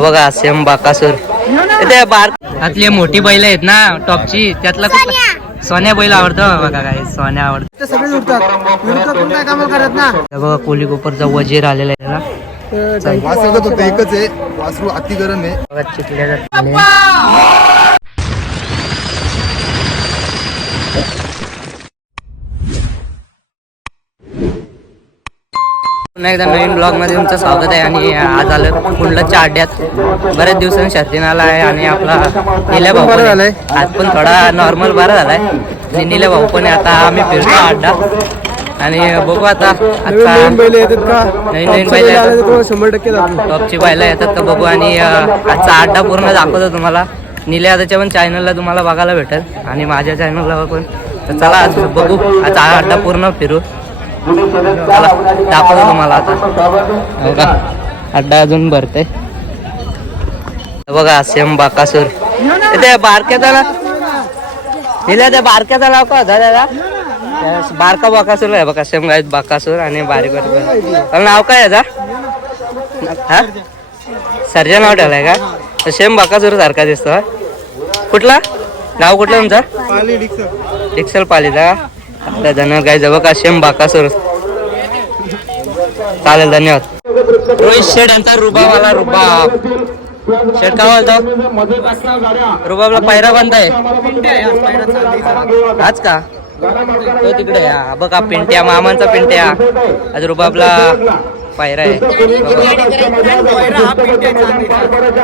बघा सेम बाकासूर ते आतली मोठी बैल आहेत ना टॉपची, त्यातला सोन्या बैल आवडतो बघा. काय सोन्या आवडतं, सगळे उठतात कोण काय काम करत ना. बघा कोली कोपरचा वजीर आलेला आहे ना. वासरू तर एकच आहे, वासरू अति गरम आहे. बघा चिखल्या जात पुन्हा एकदा नवीन ब्लॉग मध्ये तुमचं स्वागत आहे. आणि आज आलं कुंडलच्या अड्ड्यात. बऱ्याच दिवसांनी शर्तीन आला आहे आणि आपला निल्या भाऊ पण झालाय. आज पण थोडा नॉर्मल बरा झालाय आणि निल्या भाऊ पण आता आम्ही फिरतो अड्डा आणि बघू आता. नवीन बैल येतात का? नवीन बैल 100% टॉपची बैला येतात का बघू. आणि आजचा अड्डा पूर्ण दाखवतो तुम्हाला. निल्या आताच्या पण चॅनलला तुम्हाला बघायला भेटेल आणि माझ्या चॅनलला पण. तर चला आज बघू, आजचा अड्डा पूर्ण फिरू. चला दाखवतो तुम्हाला आता. अड्डा अजून भरते बघा. सेम बाकासूर ते बारक्याचा ना दिल्या, त्या बारक्याचा नाव का होता त्याला? बारका बाकासूर आहे बघा. सेम गाय बाकासूर आणि बारीक बारीक नाव काय याचा? हा सर्जा नाव ठेवलंय का? सेम बाकासूर सारखा दिसतो. कुठला नाव कुठलं तुमचं? डिक्सल पालीचा. धन्यवाद गाय जवळ का सेम बाकासूर. चालेल धन्यवाद. रोहित शेठ यांचा रुबाबवाला रुबाब. शेठ काय बोलतो? रुबाबला पायरा बांधताय आज का? तो तिकडे बघा पिंट्या, मामांचा पिंट्या. आज रुबाबला पायरा आहे.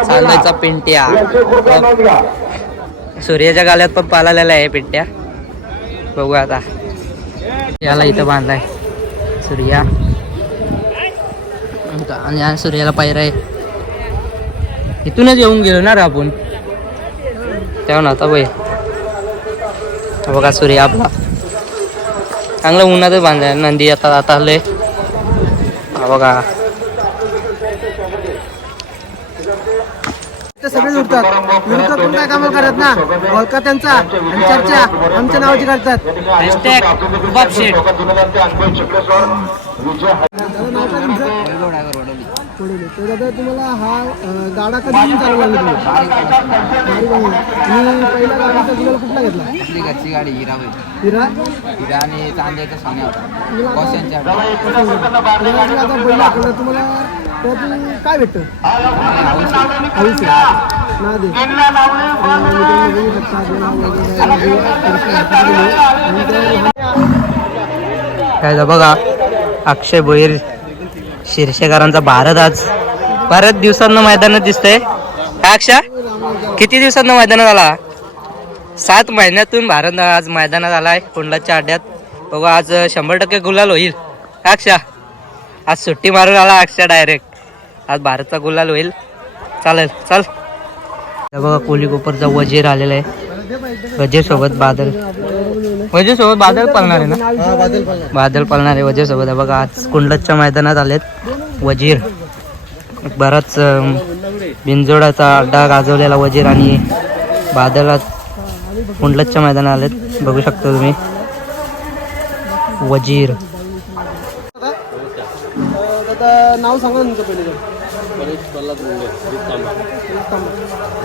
चांदीचा पिंट्या. सूर्याच्या गाल्यात पण पाळलेला आहे पिंट्या. बघू आता. याला इथं बांधलाय सूर्या आणि सूर्याला पायरा आहे. इथूनच येऊन गेलो ना रे आपण तेव्हा नव्हता बाई. बघा सूर्या आपला चांगलं उन्हातच बांधलाय. नंदी आता आता आलंय बघा. सगळे उठतात कोण काय काम करत ना. बोलका त्यांचा आणि चर्चा आमच्या नावाची करतात. रुबाब शेठ. दादा तुम्हाला हा गाडा कधी चालू लागला तुम्ही? पहिला गाडीचा गुलाल कुठला घेतला? आपली घरची गाडी हिरा हिरा आणि चांद्याचा सोन्या होता. आता पहिला तुम्हाला त्यातून काय भेटतं? काय बघा अक्षय भोईर शिरशेकरांचा भारत आज बऱ्याच दिवसांना मैदानात दिसतंय. अक्षा किती दिवसांना मैदानात आला? 7 महिन्यातून भारत आज मैदानात आलाय कुंडलाच्या अड्ड्यात. बघा आज 100% गुलाल होईल. अक्षा आज सुट्टी मारून आला अक्षा डायरेक्ट. आज भारतचा गुलाल होईल. चालेल चल. बघा कोली कोपरचा वजीर आलेला आहे. वजीर सोबत बादल. वजीर सोबत बादल पळणार आहे ना? बादल पळणार आहे वजीर सोबत. बघा आज कुंडलच्या मैदानात आलेत वजीर. बराच बिनजोडाचा अड्डा गाजवलेला वजीर आणि बादल कुंडलच्या मैदानात आलेत. बघू शकता तुम्ही वजीर. नाव सांगा तुमचं पहिले.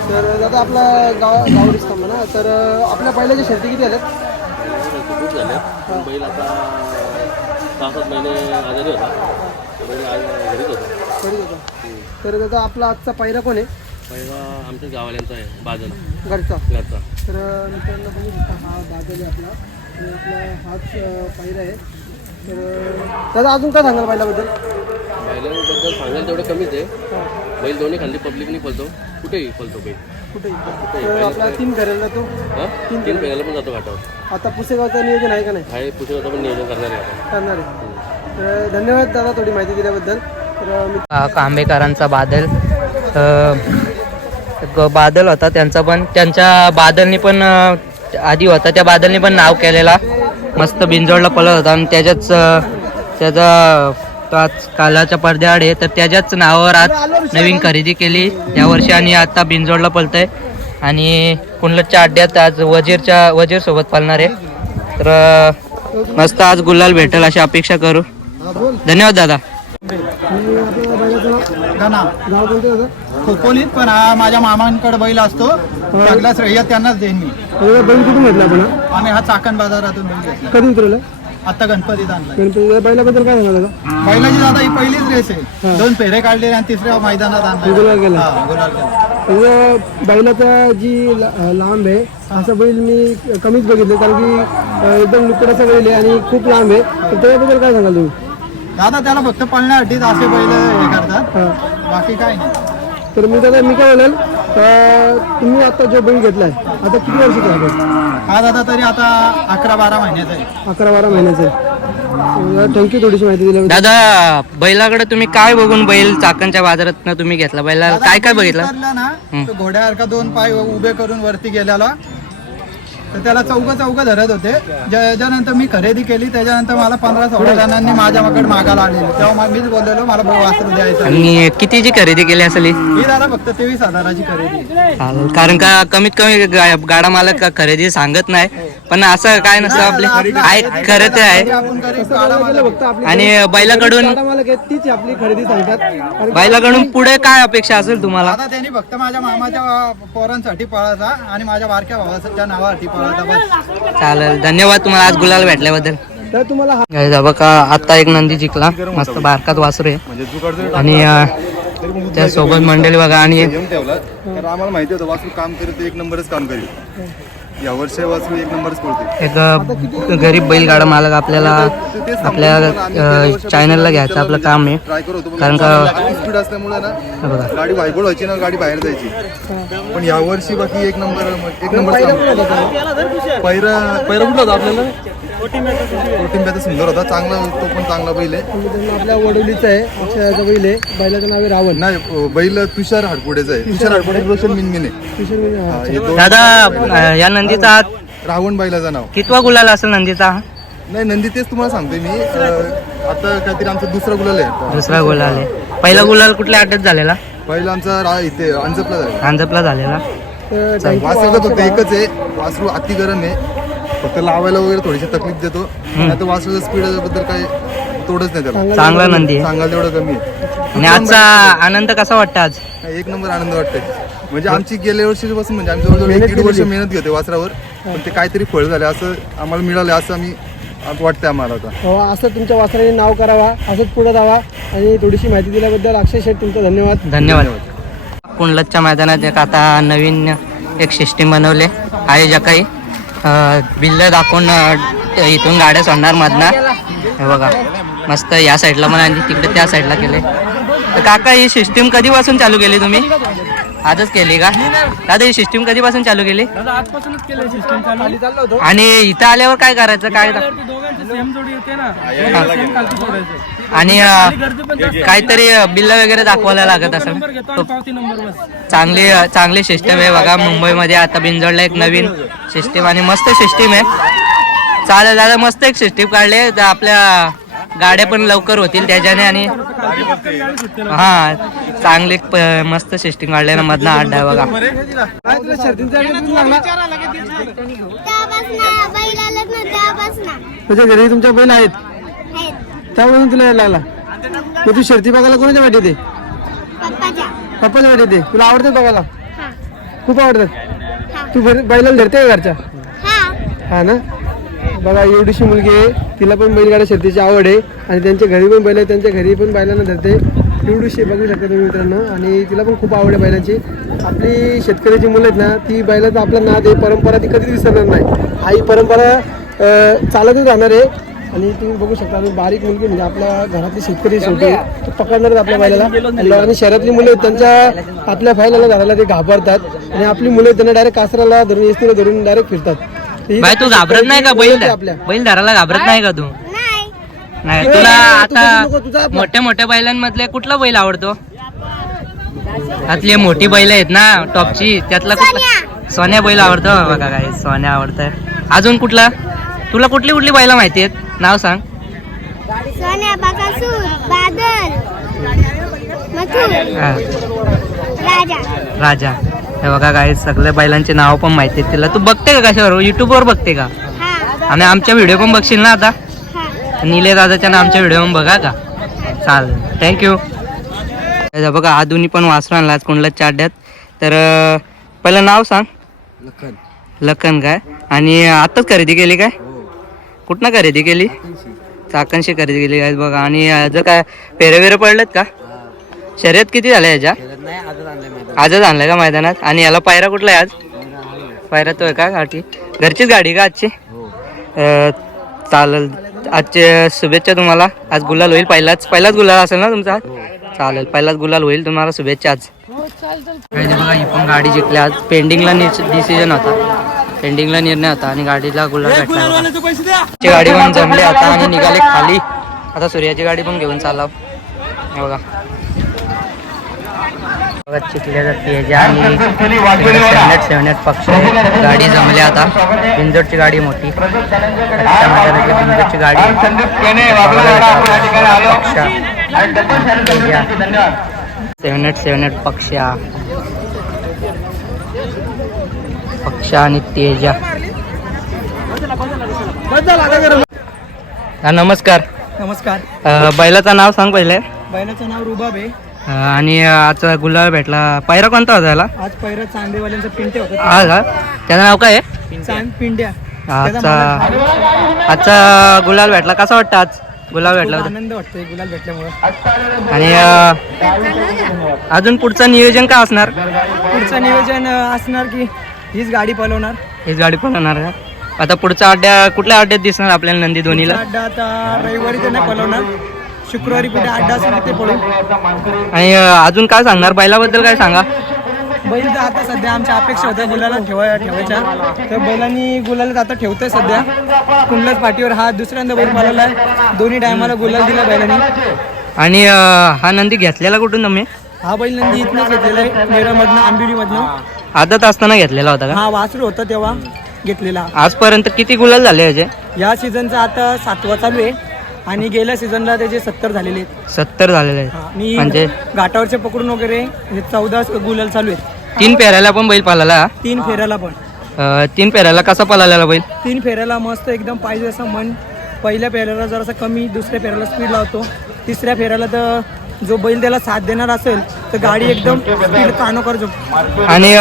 तर दादा आपला गाव स्तंभ ना. तर आपल्या पहिल्याच्या शर्ती किती आल्यात? बैल आता 6-7 महिने आजारी होता. घरीच होता. तर दादा आपला आजचा पायरा कोण आहे? पहिला आमच्या गावाल्यांचा आहे बादल घरचा. घरचा. तर मित्रांनो बघू शकता हा बादल आहे आपला आणि आपला हाच पायरा आहे. तर दादा अजून काय सांगाल बैलाबद्दल? बैलाबद्दल सांगायला तेवढं कमीच आहे. बैल दोन्ही खाली पब्लिकनी पळतो, कुठेही पळतो बैल. कुठे तर आपला 3 फेऱ्याला तो तीन फेऱ्याला पण जातो घाटावर. आता पुसेगावचं नियोजन आहे का नाही? आहे पुसेगावचं पण नियोजन करणार आहे आता. करणार आहे. तर धन्यवाद दादा थोडी माहिती दिल्याबद्दल. तर कांबेकरांचा बादल. बादल होता त्यांचा पण. त्यांच्या बादलनी पण आधी होता. त्या बादलनी पण नाव केलेला. मस्त बिनजोडला पळत होता आणि त्याचा आज कालाच्या पडद्याआड आहे. तर त्याच्याच नावावर आज नवीन खरेदी केली यावर्षी आणि आता बिनजोडला पळतंय. आणि कुंडलच्या अड्ड्यात आज वजीर सोबत पळणार आहे. तर मस्त आज गुलाल भेटेल अशी अपेक्षा करू. धन्यवाद दादा. गाव कोणतं दादा? खोपोलीत, पण हा माझ्या मामांकडे बैल असतो, त्यातला श्रेय त्यांनाच देईन मी. बैल कुठून घेतला आपण आणि हा चाकण बाजारातून बैल घेतला, कधी उतरवलं आता गणपतीत आणला. गणपती बैलाबद्दल काय सांगाल? बैलाची दादा ही पहिलीच रेस आहे, 2 फेरे काढले आणि तिसऱ्या मैदानात आणला. गुलाल केला. हा, गुलाल केला. बैलाचा जी लांब आहे असं बैल मी कमीच बघितलं, कारण की एकदम लुकडाचा बैल आहे आणि खूप लांब आहे. तर त्याबद्दल काय सांगाल तुम्ही? दादा त्याला फक्त पळण्यासाठीच असे बैल हे करतात, बाकी काय नाही. तर मी काय बोलेल, तुम्ही आता जो बैल घेतलाय आता किती वर्षाचा आहे? हा दादा तरी आता 11-12 महिन्याचा आहे. 11-12 महिन्याचा आहे. थँक्यू थोडीशी माहिती दिल्याबद्दल. दादा बैलाकडे तुम्ही काय बघून बैल चाकणच्या बाजारात तुम्ही घेतला? बैलाला काय काय बघितलं? उतरला ना तो घोड्यासारखा 2 पाय उभे करून वरती गेलेला, तर त्याला चौघ धरत होते. ज्याच्यानंतर मी खरेदी केली त्याच्यानंतर मला 15-16 जणांनी माझ्याकडे मागायला आलेले, तेव्हा मीच बोललेलो मला वासरू द्यायचं. आणि कितीची खरेदी केली असेल ही? ही दादा फक्त 23,000ची खरेदी. चालेल. कारण का कमीत कमी गाडा मालक खरेदी सांगत नाही, पण असं काय नसतं आपले आहे, खरं ते आहे. आपण गरीब काढा मला फक्त आपली आणि बैलाकडून मालक आहेत तीच आपली खरेदी सांगतात. बैलाकडून पुढे काय अपेक्षा असेल तुम्हाला? दादा त्यांनी फक्त माझ्या मामाच्या पोरांसाठी पळायचा आणि माझ्या बारक्या भावाच्या नावासाठी पळायचा बस. चालेल. धन्यवाद तुम्हाला आज गुलाल भेटल्याबद्दल. तर तुम्हाला गाईज बघा आता एक नंदी जिंकला, मस्त बारकात वासरू आहे आणि त्यासोबत मंडळी बघा. आणि ठेवला कारण आम्हाला माहिती होतं वासरू काम करेल, एक नंबरच काम करेल. या वर्षी वासरू एक नंबरच पळते. एक गरीब बैलगाडा मालक आपल्याला आपल्या चॅनलला घ्यायचं आपलं काम आहे. ट्राय करत होतो, कारण का स्पीड असल्यामुळे ना हे बघा गाडी वायगोळ व्हायची ना, गाडी बाहेर जायची. पण या वर्षी बाकी एक नंबर पैरा कुठला होता आपल्याला? प्रोटीन सुंदर होता, चांगला, तो पण चांगला बैल आहे. आपल्या वडोलीचा आहे, अक्षराचा बैल आहे. बैलाचं नाव आहे रावण. नाही, बैल तुषार हाडपुडेचा आहे. तुषार हाडपुडे रोशन मिनमिने. हा, हे दोन- दादा या नंदीचा आज रावण बैलाचं नाव. कितवा गुलाल असेल नंदीचा? नाही, नंदी तेच तुम्हाला सांगतोय मी. आता काहीतरी आमचा दुसरा गुलाल आहे. दुसरा गुलाल आहे. पहिला गुलाल कुठल्या अड्ड्यात झालेला? पहिला आमचा इथे अंजपला झाला. अंजपला झालेला. वासरू फक्त एकच आहे, वासरू अति गरम आहे, फक्त लावायला वगैरे थोडीशी तकलीफ देतो. आता वासरूच्या स्पीड बद्दल काही तोडच नाही त्याला. चांगला नंदी आहे. सांगाल तेवढं कमी आहे. आणि आजचा आनंद कसा वाटतं आज? एक नंबर आनंद वाटतोय. म्हणजे आमची गेल्या वर्षीपासून म्हणजे आम्ही जवळजवळ 1.5 वर्ष मेहनत घेतोय वासरावर, पण ते काहीतरी फळ झाले असं आम्हाला मिळालं, असं आम्ही वाटतंय आम्हाला आता. हो, असं तुमच्या वासराने नाव करावा, असंच पुढे जावा. आणि थोडीशी माहिती दिल्याबद्दल अक्षय शेठ तुमचा धन्यवाद. धन्यवाद. कुंडलच्या मैदानात एक आता नवीन एक सिस्टीम बनवले आहे, ज्या काही बिल्ल दाखवून इथून गाड्या सोडणार मधनं. हे बघा मस्त या साईडला पण आणि तिकडे त्या साईडला केले. तर काका ही सिस्टीम कधीपासून चालू केली तुम्ही? आजच केली का दादा? ही सिस्टीम कधीपासून चालू केली? आजपासूनच केलं सिस्टम चालू. आणि इथं आल्यावर काय करायचं? काय सेम जोडी येते ना, सेम खालती सोडायचं. आणि काहीतरी बिल्ल वगैरे दाखवायला लागत असेल. चांगली सिस्टीम आहे बघा. मुंबईमध्ये आता बिंजोडला एक नवीन सिस्टीम आणि मस्त सिस्टीम आहे. चालेल दादा, मस्त एक सिस्टीम काढले तर आपल्या गाड्या पण लवकर होतील त्याच्याने. आणि हा चांगली मस्त सिस्टीम काढले ना, मधनं अड्डा आहे बघा. काय तुला शर्तींचा तुझ्या घरी तुमच्या बैल आहेत त्यामुळे तुला यायला लागला. मग तू शर्ती बघायला कोणाच्या वाटेत आहे? पप्पाच्या वाटेत आहे. तुला आवडतात बघायला? खूप आवडतात. तू बैलाला धरते का घरच्या? हा ना. बघा एवढीशी मुलगी आहे, तिला पण बैलगाड्या शर्तीची आवड आहे आणि त्यांच्या घरी पण बैल आहे, त्यांच्या घरी पण बैलांना धरते. एवढीशी बघू शकता तुम्ही मित्रांनो. आणि तिला पण खूप आवड आहे बैलांची. आपली शेतकऱ्याची मुलं आहेत ना, ती बैलाचा आपला नाद आहे, परंपरा ती कधीच विसरणार नाही. हा ही परंपरा चालतच राहणार आहे. आणि तुम्ही बघू शकता बारीक मुलगी म्हणजे आपल्या घरातली शेतकरी शेवटी तो पकडणार आपल्या बैलाला. आणि शहरातली मुलं त्यांच्या आपल्या बैलाला धरायला ते घाबरतात आणि आपली मुलं त्यांना डायरेक्ट कासराला धरून एसटीला धरून डायरेक्ट फिरतात. बाई तू घाबरत नाही का? बैल धरायला घाबरत नाही का तू? नाही. तुला आता मोठ्या बैलांमधले कुठला बैल आवडतो? त्यातली मोठी बैल आहेत ना टॉपची, त्यातला कुठला? सोन्या बैल आवडतो बघा. काय सोन्या आवडतंय. अजून कुठला? तुला कुठली बैला माहिती आहेत? नाव सांग. सोन्या, बकासूर, बादल, मथुर, राजा. हे बघा काय सगळ्या बैलांचे नाव पण माहिती आहेत तिला. तू बघते का कशावर? युट्यूबवर बघते का? आणि आमच्या व्हिडिओ पण बघशील ना आता? निले दादाच्या ना आमच्या व्हिडिओ पण बघा का? चालेल, थँक्यू. हे बघा हा दोन्ही पण वासरू आणला आज कुंडलाच्या अड्ड्यात. तर पहिलं नाव सांग. लखन काय? आणि आताच खरेदी केली काय? कुठनं खरेदी केली? चाकणशी खरेदी केली काय बघा. आणि जर काय पेरे वेरे पडलेत का? शर्यत किती झाल्या याच्या? आजच आणलंय का मैदानात? आणि याला पायरा कुठला आहे आज? पायरा तो आहे का गाठी? घरचीच गाडी का आजची? चालेल. आजचे शुभेच्छा तुम्हाला. आज गुलाल होईल. पहिलाच गुलाल असेल ना तुमचा? चालेल, पहिलाच गुलाल होईल. तुम्हाला शुभेच्छा आज. बघा ही पण गाडी जिंकली आज. पेंडिंगला डिसिजन होता, पेंडिंगला निर्णय होता आणि गाडीला गुलाल भेटला. गाडी पण जमली आता आणि निघाले खाली. आता सूर्याची गाडी पण घेऊन चालला बघा. चिखल्याचा तेज आणि 7 पक्ष गाडी जमली आता. बिंजोडची गाडी मोठी, बिंजोडची गाडी पक्ष 7 पक्ष आणि तेजा. नमस्कार. नमस्कार. बैलाचं नाव सांग पहिले. बैलाचं नाव रुबाब आहे. आणि आजचा गुलाल भेटला. पायरा कोणता होता याला? आज पहिला चांदेवाल्यांचा पिंट्या होता. हा का? त्याचं नाव काय आहे? पिंट्या. आजचा गुलाल भेटला. कसा वाटतं आज गुलाल भेटला? आनंद वाटतोय गुलाल भेटल्यामुळे. आणि अजून पुढचं नियोजन काय असणार? पुढचं नियोजन असणार की हीच गाडी पळवणार. हीच गाडी पळवणार का? आता पुढचा अड्डा कुठल्या अड्ड्यात दिसणार आपल्याला? नंदी दोन्हीला अड्डा आता रविवारी त्यांना पळवणार. शुक्रवारी कुठे अड्डा असेल ते पळू. आणि अजून काय सांगणार बैलाबद्दल? काय सांगा. बैल तर आता सध्या आमच्या अपेक्षा होत्या गुलाला ठेवायच्या. तर बैलांनी गुलाला आता ठेवतोय सध्या. कुंडलाच पाठीवर हा दुसऱ्यांदा बैल पळवला आहे. दोन्ही टायमाला गुलाल दिला बैलांनी. आणि हा नंदी घेतलेला कुठून तुम्ही? हा बैल नंदी इथनंच घेतलेला आहे, नेरामधनं, आंबिवलीमधनं. आदत असताना घेतलेला होता का? हा वासरू होता तेव्हा घेतलेला. आजपर्यंत किती गुलाल झाले याचे? या सीझनचा आता 7वा चालू आहे आणि गेल्या सीझनला त्याचे 70 झालेले आहेत. 70 झालेले आहेत. आणि म्हणजे घाटावरचे पकडून वगैरे 14 गुलाल चालू आहेत. 3 फेऱ्याला पण बैल पळाला? 3 फेऱ्याला पण. 3 फेऱ्याला कसा पळालेला बैल? 3 फेऱ्याला मस्त एकदम पाहिजे असं मन. पहिल्या फेऱ्याला जरासा कमी, दुसऱ्या फेऱ्याला स्पीड लावतो, तिसऱ्या फेऱ्याला तर जो बैल त्याला साथ देणार असेल तर गाडी एकदम स्पीड कानो करतो. आणि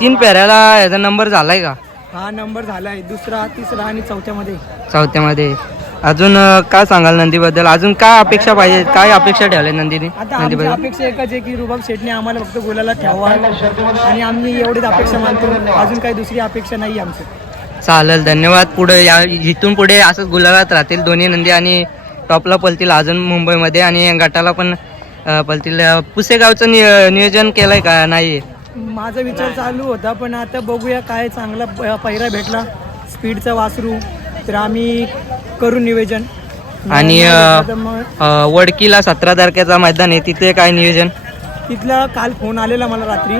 3 फेऱ्याला याचा नंबर झालाय का? हा नंबर झालाय. दुसरा, तिसरा आणि चौथ्यामध्ये. अजून काय सांगाल नंदीबद्दल? अजून काय अपेक्षा पाहिजे? काय अपेक्षा ठेवल्या नंदीने? आता आमची अपेक्षा एकच आहे की रुबाब शेटने आम्हाला फक्त गुलाला ठेवा आणि आम्ही एवढीच अपेक्षा मानतो. अजून काही दुसरी अपेक्षा नाही आमची. चालेल, धन्यवाद. पुढे इथून पुढे असंच गुलालात राहतील दोन्ही नंदी आणि टॉपला पळतील अजून मुंबईमध्ये आणि गटाला पण पळतील. पुसेगावचं नियोजन केलंय का? नाही. माझा विचार चालू होता पण आता बघूया काय चांगला पहिरा भेटला स्पीडचा वासरू तर आम्ही करू नियोजन. आणि वडकीला 17 तारखेचा मैदान आहे, तिथे काय नियोजन? तिथला काल फोन आलेला मला रात्री.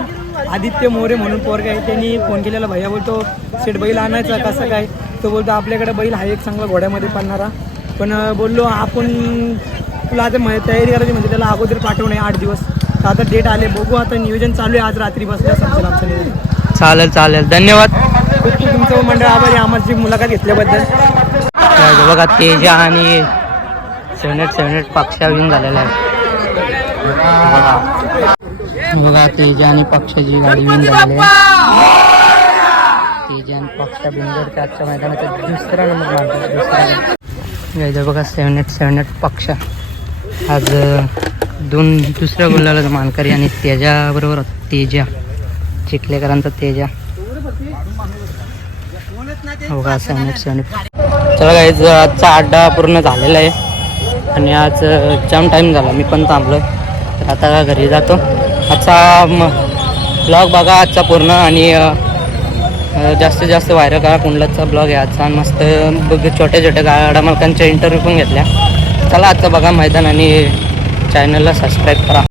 आदित्य मोरे म्हणून पोरगा आहे, त्यांनी फोन केलेला. भैया बोलतो शेट बैल आणायचा कसं काय? तो बोलतो आपल्याकडे बैल आहे एक चांगला घोड्यामध्ये पडणारा. पण बोललो आपण तुला आता तयारी करायची म्हणजे त्याला अगोदर पाठवणे 8 दिवस. तर आता डेट आले, बघू. आता नियोजन चालू आहे. आज रात्री बसल्या समजेल आमचं नियोजन. चालेल, धन्यवाद. खूप तुमचं मंडळ आभारी आम्हाला मुलाखत घेतल्याबद्दल. बघा तेजा आणि 7 पक्षा विन झालेला आहे. बघा तेजा आणि पक्षाची गाडी विन झालेली आहे. तेजा आणि पक्षा बिंदूरच्या आजच्या मैदानाचा दुसरा नंबर मानतात. बघा 7 पक्षा आज दुसऱ्या गुलाला मानकरी आणि तेजा बरोबर तेजा चिखलेकरांचा तेजा. बघा 7 चला गाईज, आजचा अड्डा पूर्ण झालेला आहे आणि आज जाम टाईम झाला. मी पण थांबलो तर आता घरी जातो. आजचा ब्लॉग बघा आजचा पूर्ण आणि जास्तीत जास्त व्हायरल करा. कुंडलाचा ब्लॉग आहे आजचा. मस्त छोट्या छोट्या गाड्या मालकांच्या इंटरव्ह्यू पण घेतल्या. चला आजचा बघा मैदान आणि चॅनलला सबस्क्राईब करा.